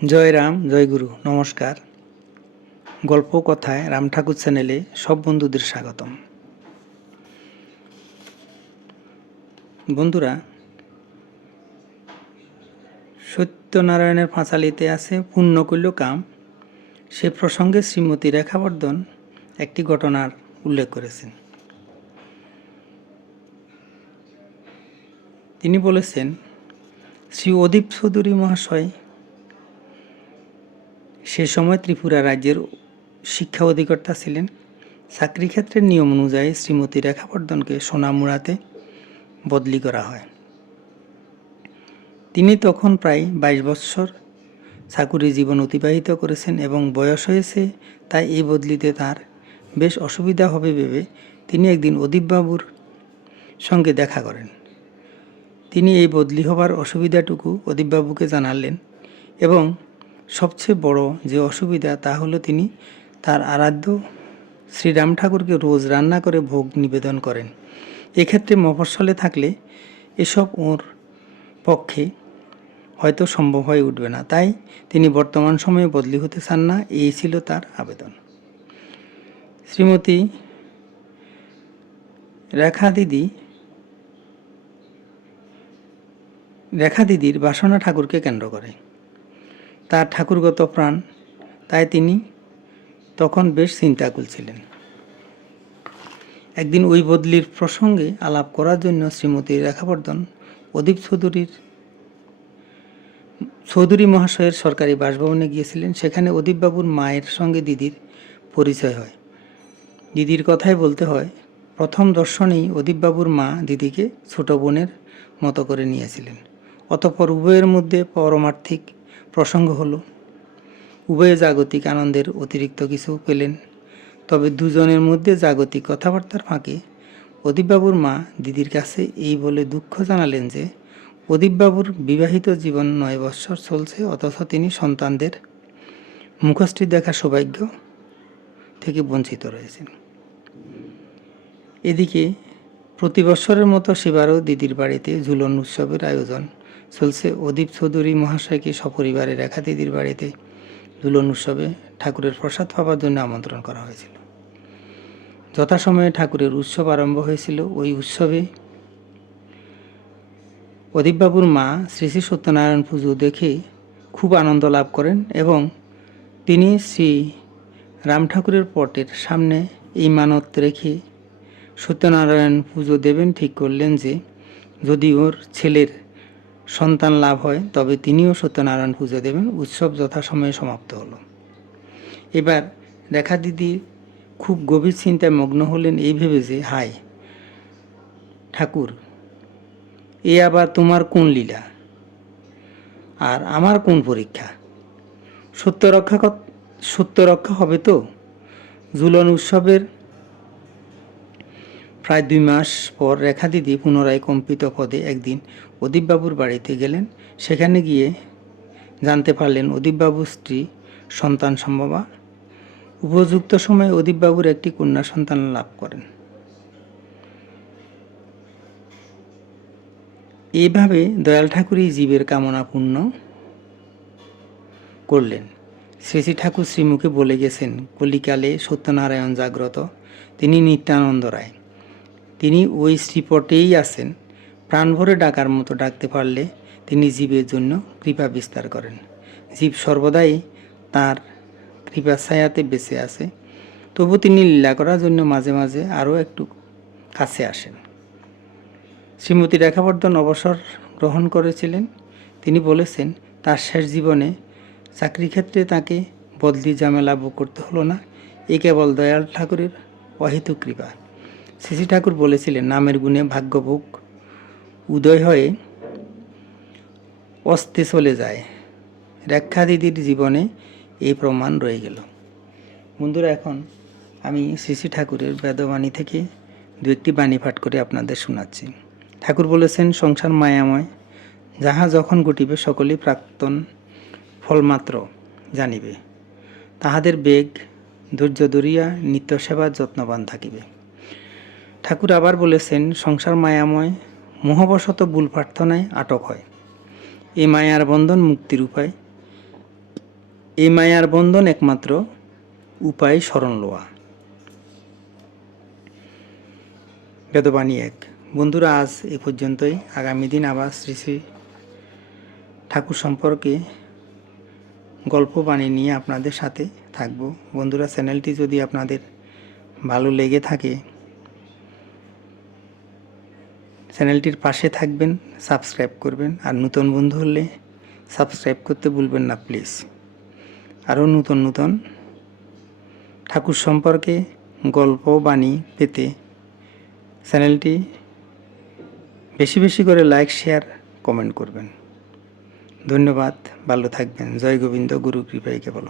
জয় রাম, জয় গুরু, নমস্কার। গল্প কথায় রাম ঠাকুর চ্যানেলে সব বন্ধুদের স্বাগতম। বন্ধুরা, সত্যনারায়ণের পাঁচালিতে আছে পুণ্য কইল কাম, সে প্রসঙ্গে শ্রীমতী রেখাবর্ধন একটি ঘটনার উল্লেখ করেছেন। তিনি বলেছেন, শ্রী অদীপ চৌধুরী মহাশয় সে সময় ত্রিপুরা রাজ্যের শিক্ষা অধিকর্তা ছিলেন। চাকরি ক্ষেত্রের নিয়ম অনুযায়ী শ্রীমতী রেখাবর্ধনকে সোনামুড়াতে বদলি করা হয়। তিনি তখন প্রায় 22 বৎসর চাকুরি জীবন অতিবাহিত করেছেন এবং বয়স হয়েছে, তাই এই বদলিতে তার বেশ অসুবিধা হবে ভেবে তিনি একদিন অদীপবাবুর সঙ্গে দেখা করেন। তিনি এই বদলি হবার অসুবিধাটুকু অদীপবাবুকে জানালেন এবং সবচেয়ে বড় যে অসুবিধা তা হলো তিনি তার আরাধ্য শ্রীরাম ঠাকুরকে রোজ রান্না করে ভোগ নিবেদন করেন। এক্ষেত্রে মফস্বলে থাকলে এসব ওর পক্ষে হয়তো সম্ভব হয়ে উঠবে না, তাই তিনি বর্তমান সময়ে বদলি হতে চান না, এই ছিল তার আবেদন। শ্রীমতী রেখা দিদির বাসনা ঠাকুরকে কেন্দ্র করে, তার ঠাকুরগত প্রাণ, তাই তিনি তখন বেশ চিন্তাকুল ছিলেন। একদিন ওই বদলির প্রসঙ্গে আলাপ করার জন্য শ্রীমতী রেখাবর্ধন অদীপ চৌধুরী মহাশয়ের সরকারি বাসভবনে গিয়েছিলেন। সেখানে অদীপবাবুর মায়ের সঙ্গে দিদির পরিচয় হয়। দিদির কথাই বলতে হয়, প্রথম দর্শনেই অদীপবাবুর মা দিদিকে ছোট বোনের মতো করে নিয়েছিলেন। অতঃপর উভয়ের মধ্যে পরমার্থিক প্রসঙ্গ হলো। উভয়ে জাগতিক আনন্দের অতিরিক্ত কিছু পেলেন। তবে দুজনের মধ্যে জাগতিক কথাবার্তার ফাঁকে অদীপবাবুর মা দিদির কাছে এই বলে দুঃখ জানালেন যে অদীপবাবুর বিবাহিত জীবন 9 বৎসর চলছে, অথচ তিনি সন্তানদের মুখশ্রী দেখার সৌভাগ্য থেকে বঞ্চিত রয়েছেন। এদিকে প্রতি বৎসরের মতো সেবারও দিদির বাড়িতে ঝুলন উৎসবের আয়োজন চলছে। অদীপ চৌধুরী মহাশয়কে সপরিবারে রেখা দিদির বাড়িতে ঝুলন উৎসবে ঠাকুরের প্রসাদ পাবার জন্য আমন্ত্রণ করা হয়েছিল। যথাসময়ে ঠাকুরের উৎসব আরম্ভ হয়েছিল। ওই উৎসবে অদীপবাবুর মা শ্রী শ্রী সত্যনারায়ণ পুজো দেখে খুব আনন্দ লাভ করেন এবং তিনি শ্রী রাম ঠাকুরের পটের সামনে এই মানত রেখে সত্যনারায়ণ পুজো দেবেন ঠিক করলেন যে যদি ওর ছেলের সন্তান লাভ হয় তবে তিনিও সত্যনারায়ণ পুজো দেবেন। উৎসব যথাসময়ে সমাপ্ত হলো। এবার রেখা দিদি খুব গভীর চিন্তায় মগ্ন হলেন, এই ভেবে যে হায় ঠাকুর, এ আবার তোমার কোন লীলা আর আমার কোন পরীক্ষা? সত্য রক্ষা হবে তো? ঝুলন উৎসবের প্রায় 2 মাস পর রেখা দিদি পুনরায় কম্পিত পদে একদিন অদীপবাবুর বাড়িতে গেলেন। সেখানে গিয়ে জানতে পারলেন অদীপবাবুর স্ত্রী সন্তান সম্ভবা। উপযুক্ত সময়ে অদীপবাবুর একটি কন্যা সন্তান লাভ করেন। এইভাবে দয়াল ঠাকুরই জীবের কামনা পূর্ণ করলেন। শ্রী শ্রী ঠাকুর শ্রীমুখে বলে গেছেন, কলিকালে সত্যনারায়ণ জাগ্রত, তিনি নিত্যানন্দ রায়, তিনি ওই শ্রীপটেই আছেন। প্রাণ ভরে ডাকার মতো ডাকতে পারলে তিনি জীবের জন্য কৃপা বিস্তার করেন। জীব সর্বদাই তাঁর কৃপা ছায়াতে বেঁচে আছে, তবু তিনি লীলা করার জন্য মাঝে মাঝে আরও একটু কাছে আসেন। শ্রীমতী রেখাবর্ধন অবসর গ্রহণ করেছিলেন। তিনি বলেছেন, তার শেষ জীবনে চাকরি ক্ষেত্রে তাকে বদলি ঝামেলা ভোগ করতে হলো না, এ কেবল দয়াল ঠাকুরের অহেতুক কৃপা। শ্রী ঠাকুর বলেছিলেন, নামের গুণে ভাগ্যভোগ উদয় হয়ে অস্তে চলে যায়। রেখা দিদির জীবনে এই প্রমাণ রয়ে গেল। বন্ধুরা, এখন আমি শ্রী ঠাকুরের বেদবাণী থেকে 2-1টি বাণী পাঠ করে আপনাদের শোনাচ্ছি। ঠাকুর বলেছেন, সংসার মায়াময়, যাহা যখন ঘটিবে সকলেই প্রাক্তন ফলমাত্র জানিবে। তাহাদের বেগ ধৈর্য ধরিয়া নিত্য সেবার যত্নবান থাকিবে। ঠাকুর আবার বলেছেন, সংসার মায়াময়, মোহবশত ভুল প্রার্থনায় আটক হয়। এই মায়ার বন্ধন মুক্তির উপায় এই মায়ার বন্ধন একমাত্র উপায় শরণ লওয়া। বেদবাণী 1। বন্ধুরা, আজ এ পর্যন্তই। আগামী দিন আবার শ্রী শ্রী ঠাকুর সম্পর্কে গল্প বানিয়ে নিয়ে আপনাদের সাথে থাকব। বন্ধুরা, চ্যানেলটি যদি আপনাদের ভালো লেগে থাকে চ্যানেলটির পাশে থাকবেন, সাবস্ক্রাইব করবেন। আর নতুন বন্ধু হলে সাবস্ক্রাইব করতে ভুলবেন না প্লিজ। আরও নতুন নতুন ঠাকুর সম্পর্কে গল্প বাণী পেতে চ্যানেলটি বেশি বেশি করে লাইক, শেয়ার, কমেন্ট করবেন। ধন্যবাদ। ভালো থাকবেন। জয় গোবিন্দ। গুরু কৃপায় কেবল।